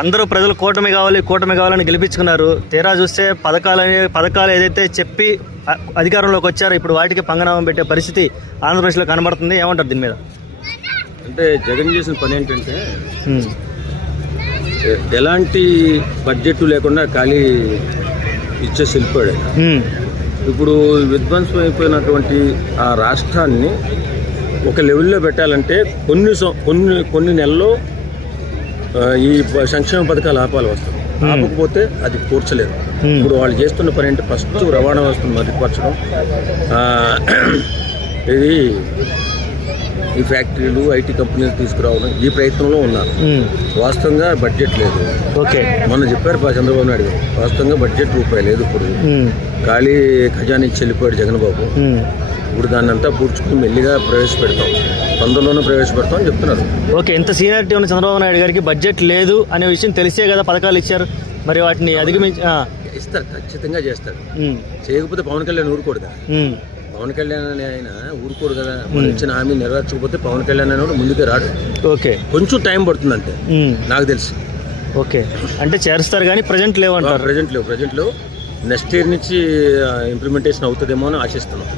అందరూ ప్రజలు కూటమి కావాలని గెలిపించుకున్నారు. తీరా చూస్తే పథకాలు ఏదైతే చెప్పి అధికారంలోకి వచ్చారో ఇప్పుడు వాటికి పంగనామం పెట్టే పరిస్థితి ఆంధ్రప్రదేశ్లో కనబడుతుంది. ఏమంటారు దీని మీద? అంటే జగన్ చేసిన పని ఏంటంటే ఎలాంటి బడ్జెట్ లేకుండా ఖాళీ ఇచ్చేసి వెళ్ళిపోయాడు. ఇప్పుడు విధ్వంసం అయిపోయినటువంటి ఆ రాష్ట్రాన్ని ఒక లెవెల్లో పెట్టాలంటే కొన్ని నెలల్లో ఈ సంక్షేమ పథకాలు ఆపాలి వస్తాయి. ఆపకపోతే అది కూర్చలేదు. ఇప్పుడు వాళ్ళు చేస్తున్న పని ఏంటి? ఫస్ట్ రవాణా వ్యవస్థను మెరుగుపరచడం, ఇది ఈ ఫ్యాక్టరీలు ఐటీ కంపెనీలు తీసుకురావడం ఈ ప్రయత్నంలో ఉన్నారు. వాస్తవంగా బడ్జెట్ లేదు. మొన్న చెప్పారు చంద్రబాబు నాయుడు గారు, వాస్తవంగా బడ్జెట్ రూపాయి లేదు. ఇప్పుడు ఖాళీ ఖజానా ఇచ్చి వెళ్ళిపోయాడు జగన్ బాబు. ఇప్పుడు దాన్ని అంతా పూడ్చుకుని మెల్లిగా ప్రవేశపెడతాం, తొందరలోనే ప్రవేశపెడతాం అని చెప్తున్నారు. ఎంత సీనియారిటీ ఉన్న చంద్రబాబు నాయుడు గారికి బడ్జెట్ లేదు అనే విషయం తెలిసే కదా పథకాలు ఇచ్చారు. మరి వాటిని అధిగమించి ఇస్తారు, ఖచ్చితంగా చేస్తారు. చేయకపోతే పవన్ కళ్యాణ్ ఊరుకోడు. పవన్ కళ్యాణ్ అని ఆయన ఊరుకోడు కదా. మనం ఇచ్చిన హామీ నెరవేర్చకపోతే పవన్ కళ్యాణ్ అనేవాడు ముందుకే రాడు. కొంచెం టైం పడుతుంది అంతే నాకు తెలిసి. అంటే చేస్తారు కానీ ప్రజెంట్ లేవంటారు. ప్రజెంట్ లేవు. నెక్స్ట్ ఇయర్ నుంచి ఇంప్లిమెంటేషన్ అవుతుందేమో అని ఆశిస్తున్నాం.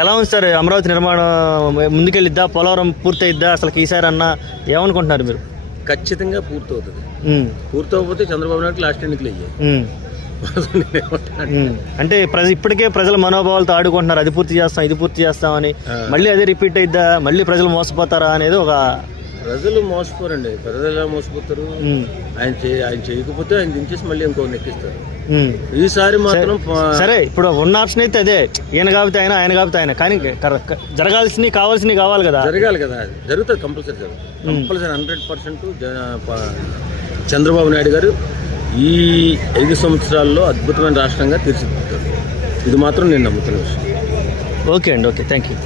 ఎలా ఉంది సార్ అమరావతి నిర్మాణం? ముందుకెళ్ళిద్దా? పోలవరం పూర్తయిద్దా? అసలు ఈసారి అన్న ఏమనుకుంటున్నారు మీరు? ఖచ్చితంగా పూర్తవుతుంది. పూర్తవకపోతే చంద్రబాబు నాయుడు లాస్ట్ ఎన్నికలు అయ్యాయి. అంటే ఇప్పటికే ప్రజల మనోభావాలతో ఆడుకుంటున్నారు. అది పూర్తి చేస్తాం, ఇది పూర్తి చేస్తామని. మళ్ళీ అదే రిపీట్ అయిద్దా? మళ్ళీ ప్రజలు మోసపోతారా అనేది ఒక... ప్రజలు మోసపోరండి. ప్రజలు ఎలా మోసపోతారు? ఆయన చేయకపోతే ఆయన దించేసి మళ్ళీ ఇంకో నెక్కిస్తారు. ఈసారి మాత్రం సరే, ఇప్పుడు ఉన్న ఆప్షన్ అయితే అదే, ఈయన కాబట్టి ఆయన కాబట్టి ఆయన. కానీ జరగాల్సినవి కావాలి కదా. జరగాలి కదా. జరుగుతుంది, కంపల్సరీ జరుగుతుంది. 100% చంద్రబాబు నాయుడు గారు ఈ 5 సంవత్సరాల్లో అద్భుతమైన రాష్ట్రంగా తీర్చిదిద్దుతారు. ఇది మాత్రం నేను నమ్ముతున్న విషయం. ఓకే అండి. Thank you.